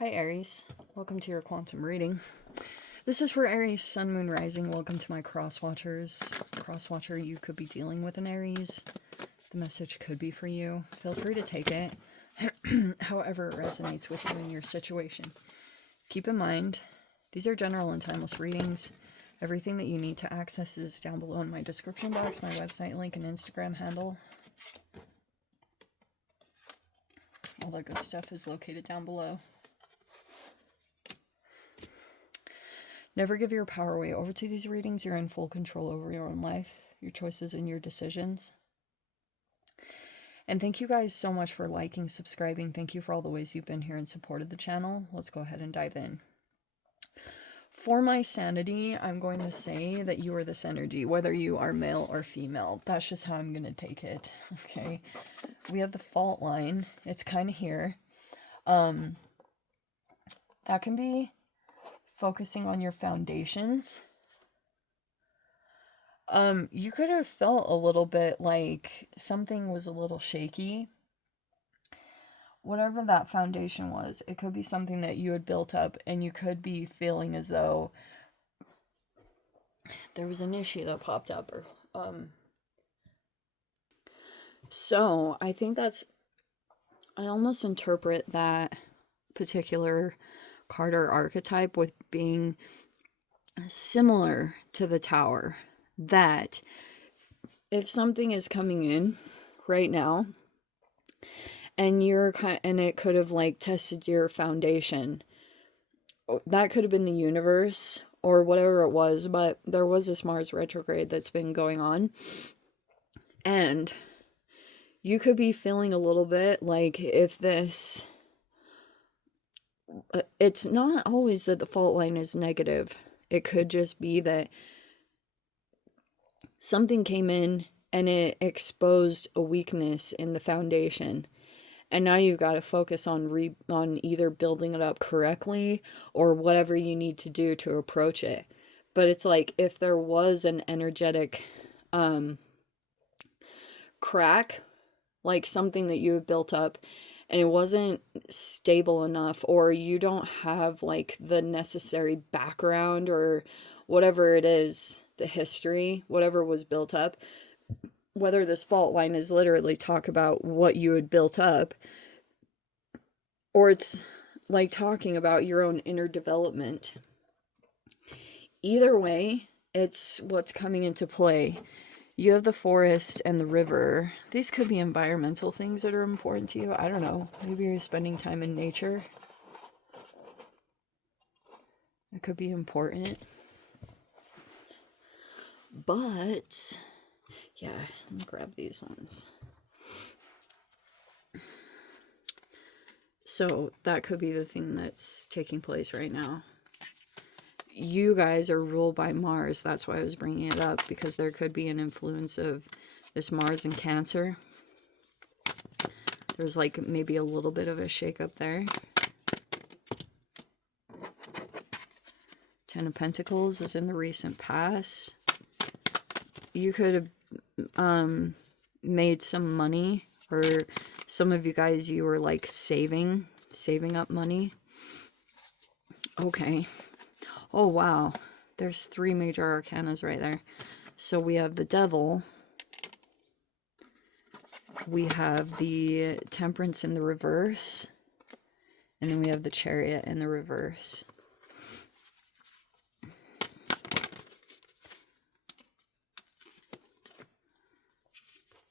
Hi Aries, welcome to your quantum reading. This is for Aries, Sun, Moon, Rising. Welcome to my cross-watchers. Cross-watcher, you could be dealing with an Aries. The message could be for you. Feel free to take it, however it resonates with you in your situation. Keep in mind, these are general and timeless readings. Everything that you need to access is down below in my description box, my website link, and Instagram handle. All that good stuff is located down below. Never give your power away over to these readings. You're in full control over your own life, your choices, and your decisions. And thank you guys so much for liking, subscribing. Thank you for all the ways you've been here and supported the channel. Let's go ahead and dive in. For my sanity, I'm going to say that you are this energy, whether you are male or female. That's just how I'm going to take it. Okay. We have the fault line. It's kind of here. That can be focusing on your foundations. You could have felt a little bit like something was a little shaky. Whatever that foundation was, it could be something that you had built up, and you could be feeling as though there was an issue that popped up, or so I think I almost interpret that particular card or archetype with being similar to the Tower, that if something is coming in right now and it could have like tested your foundation, that could have been the universe or whatever it was, but there was this Mars retrograde that's been going on, and you could be feeling a little bit like if this, it's not always that the fault line is negative. It could just be that something came in and it exposed a weakness in the foundation. And now you've got to focus on either building it up correctly or whatever you need to do to approach it. But it's like if there was an energetic crack, like something that you had built up, and it wasn't stable enough, or you don't have like the necessary background or whatever it is, the history, whatever was built up, whether this fault line is literally talk about what you had built up, or it's like talking about your own inner development. Either way, it's what's coming into play. You have the forest and the river. These could be environmental things that are important to you. I don't know. Maybe you're spending time in nature. It could be important. But, yeah, let me grab these ones. So that could be the thing that's taking place right now. You guys are ruled by Mars. That's why I was bringing it up, because there could be an influence of this Mars in Cancer. There's like maybe a little bit of a shakeup there. Ten of Pentacles is in the recent past. You could have made some money, or some of you guys, you were like saving up money. Okay. Oh, wow. There's 3 major arcanas right there. So we have the Devil. We have the Temperance in the reverse. And then we have the Chariot in the reverse.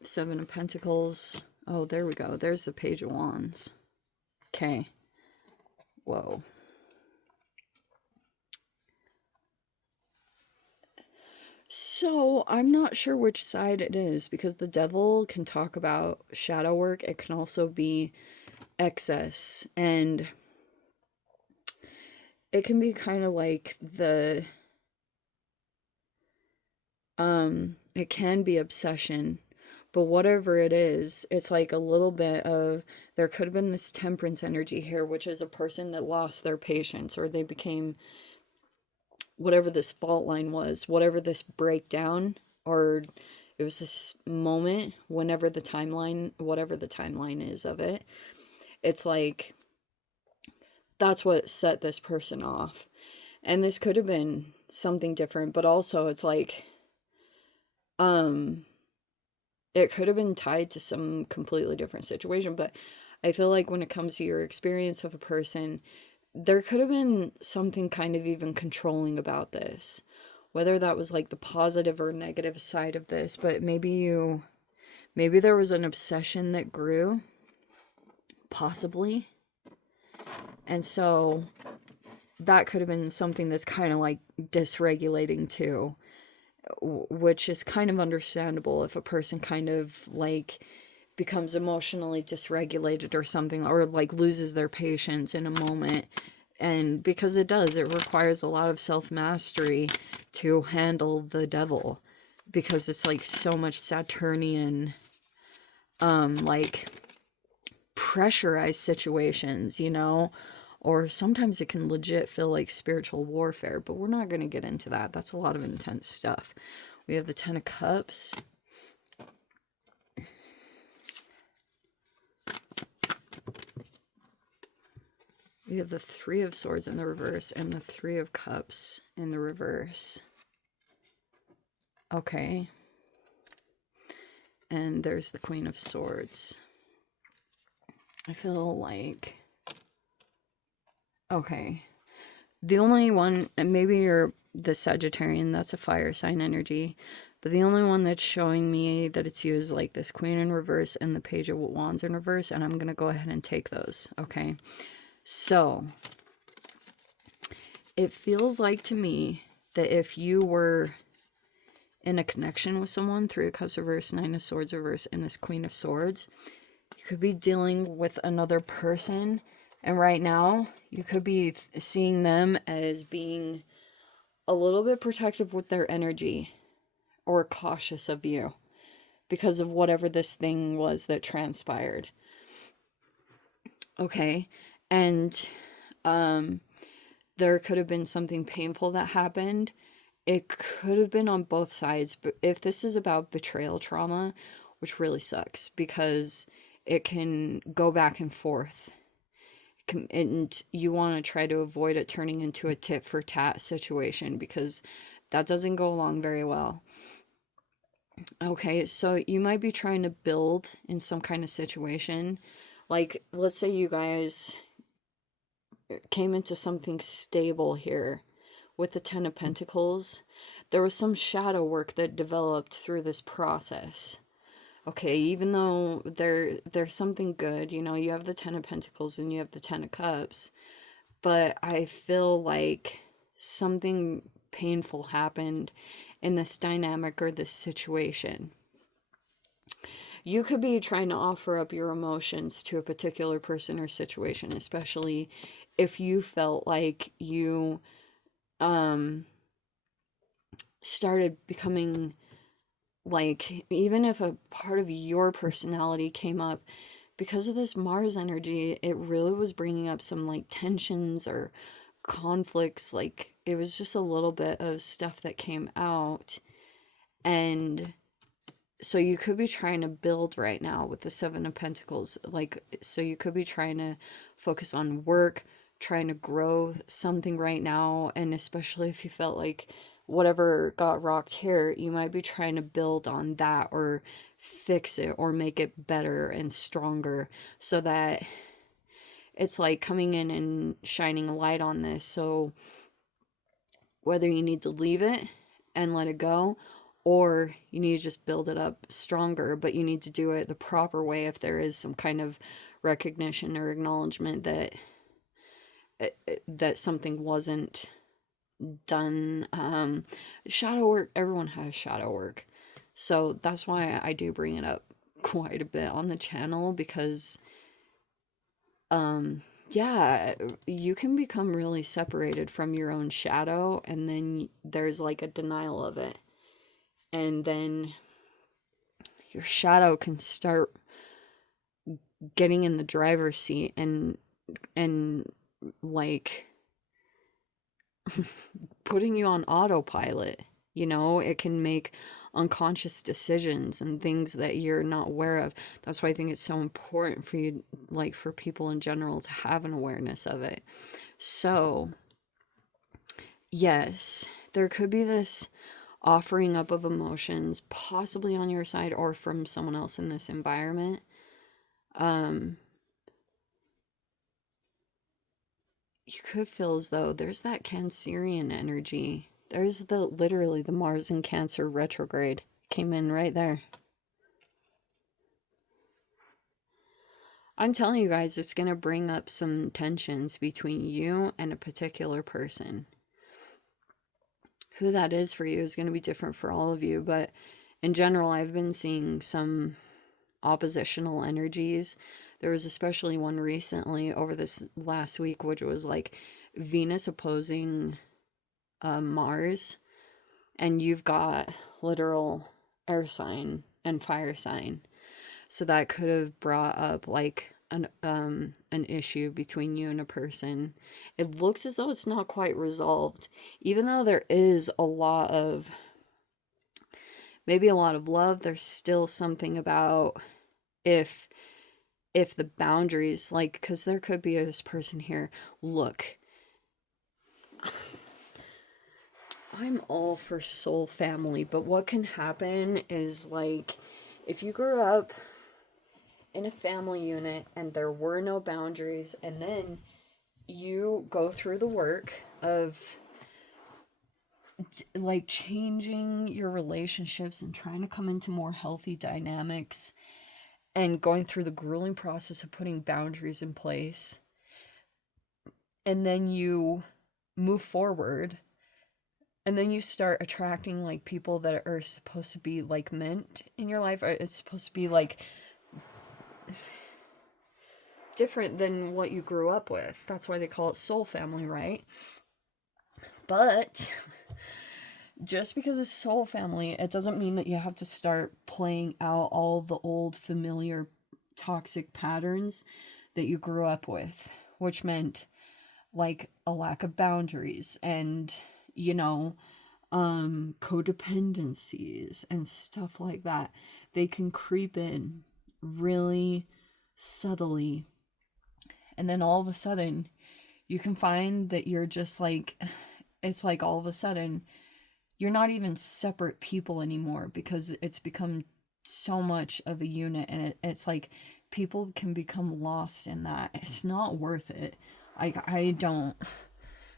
Seven of Pentacles. Oh, there we go. There's the Page of Wands. Okay. Whoa. So, I'm not sure which side it is, because the Devil can talk about shadow work. It can also be excess. And it can be kind of like it can be obsession. But whatever it is, it's like a little bit of, there could have been this temperance energy here, which is a person that lost their patience, or they became, whatever this fault line was, whatever this breakdown, or it was this moment, whatever the timeline is of it. It's like that's what set this person off. And this could have been something different, but also it's like, it could have been tied to some completely different situation. But I feel like when it comes to your experience of a person, there could have been something kind of even controlling about this, whether that was like the positive or negative side of this. But maybe there was an obsession that grew, possibly. And so that could have been something that's kind of like dysregulating too, which is kind of understandable if a person kind of like becomes emotionally dysregulated or something, or like loses their patience in a moment. And because it requires a lot of self-mastery to handle the devil, because it's like so much Saturnian, like pressurized situations, you know, or sometimes it can legit feel like spiritual warfare, but we're not going to get into that. That's a lot of intense stuff. We have the Ten of Cups. We have the Three of Swords in the reverse and the Three of Cups in the reverse. Okay. And there's the Queen of Swords. I feel like... Okay. The only one, and maybe you're the Sagittarian, that's a fire sign energy, but the only one that's showing me that it's you is like this Queen in reverse and the Page of Wands in reverse, and I'm going to go ahead and take those, okay? So, it feels like to me that if you were in a connection with someone, Three of Cups reverse, Nine of Swords reverse, and this Queen of Swords, you could be dealing with another person, and right now, you could be seeing them as being a little bit protective with their energy or cautious of you because of whatever this thing was that transpired. Okay. And there could have been something painful that happened. It could have been on both sides, but if this is about betrayal trauma, which really sucks because it can go back and forth. And you want to try to avoid it turning into a tit for tat situation because that doesn't go along very well. Okay, so you might be trying to build in some kind of situation. Like, let's say you guys came into something stable here with the Ten of Pentacles. There was some shadow work that developed through this process. Okay, even though there's something good, you know, you have the Ten of Pentacles and you have the Ten of Cups, but I feel like something painful happened in this dynamic or this situation. You could be trying to offer up your emotions to a particular person or situation, especially if you felt like you started becoming like, even if a part of your personality came up because of this Mars energy, it really was bringing up some like tensions or conflicts. Like, it was just a little bit of stuff that came out. And so you could be trying to build right now with the Seven of Pentacles. Like, so you could be trying to focus on work, trying to grow something right now. And especially if you felt like whatever got rocked here, you might be trying to build on that or fix it or make it better and stronger so that it's like coming in and shining a light on this. So whether you need to leave it and let it go, or you need to just build it up stronger, but you need to do it the proper way if there is some kind of recognition or acknowledgement that something wasn't done. Shadow work, everyone has shadow work. So that's why I do bring it up quite a bit on the channel, because yeah, you can become really separated from your own shadow, and then there's like a denial of it. And then your shadow can start getting in the driver's seat and like putting you on autopilot, You know, it can make unconscious decisions and things that you're not aware of. That's why I think it's so important for you, like for people in general, to have an awareness of it. So, yes, there could be this offering up of emotions, possibly on your side or from someone else in this environment. You could feel as though there's that Cancerian energy. There's literally the Mars in Cancer retrograde came in right there. I'm telling you guys, it's going to bring up some tensions between you and a particular person. Who that is for you is going to be different for all of you, but in general, I've been seeing some oppositional energies. There was especially one recently over this last week, which was like Venus opposing Mars, and you've got literal air sign and fire sign. So that could have brought up like an issue between you and a person. It looks as though it's not quite resolved, even though there is maybe a lot of love. There's still something about if the boundaries, like, because there could be this person here, look, I'm all for soul family, but what can happen is, like, if you grew up in a family unit and there were no boundaries, and then you go through the work of like changing your relationships and trying to come into more healthy dynamics and going through the grueling process of putting boundaries in place, and then you move forward, and then you start attracting like people that are supposed to be like meant in your life. It's supposed to be like different than what you grew up with. That's why they call it soul family, right? But just because it's soul family, it doesn't mean that you have to start playing out all the old familiar toxic patterns that you grew up with, which meant like a lack of boundaries and, you know, codependencies and stuff like that. They can creep in really subtly, and then all of a sudden you can find that you're just like, it's like all of a sudden you're not even separate people anymore, because it's become so much of a unit, and it's like people can become lost in that. It's not worth it. I don't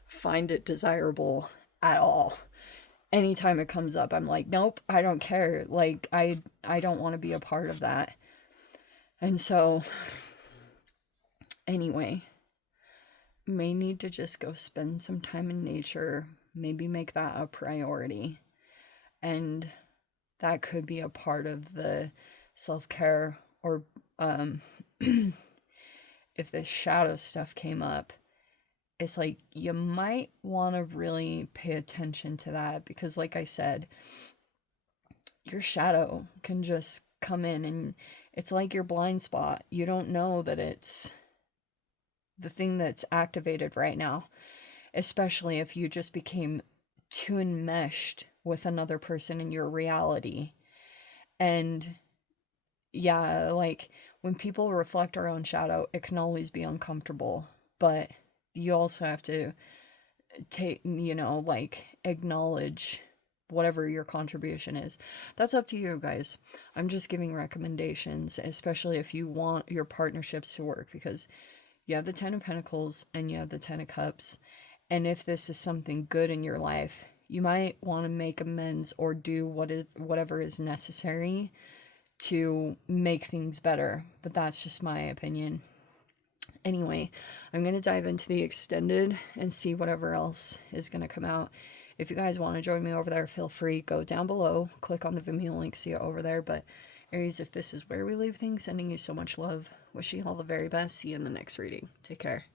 find it desirable at all. Anytime it comes up, I'm like, nope, I don't care. Like, I don't want to be a part of that. And so, anyway, may need to just go spend some time in nature, maybe make that a priority. And that could be a part of the self-care, or if this shadow stuff came up, it's like you might want to really pay attention to that, because like I said, your shadow can just come in and it's like your blind spot. You don't know that it's the thing that's activated right now, especially if you just became too enmeshed with another person in your reality. And yeah, like when people reflect our own shadow, it can always be uncomfortable, but you also have to take, you know, like acknowledge whatever your contribution is. That's up to you guys. I'm just giving recommendations, especially if you want your partnerships to work, because you have the 10 of Pentacles and you have the 10 of Cups. And if this is something good in your life, you might want to make amends or do whatever is necessary to make things better. But that's just my opinion. Anyway, I'm going to dive into the extended and see whatever else is going to come out. If you guys want to join me over there, feel free. Go down below, click on the Vimeo link, see it over there. But Aries, if this is where we leave things, sending you so much love. Wishing you all the very best. See you in the next reading. Take care.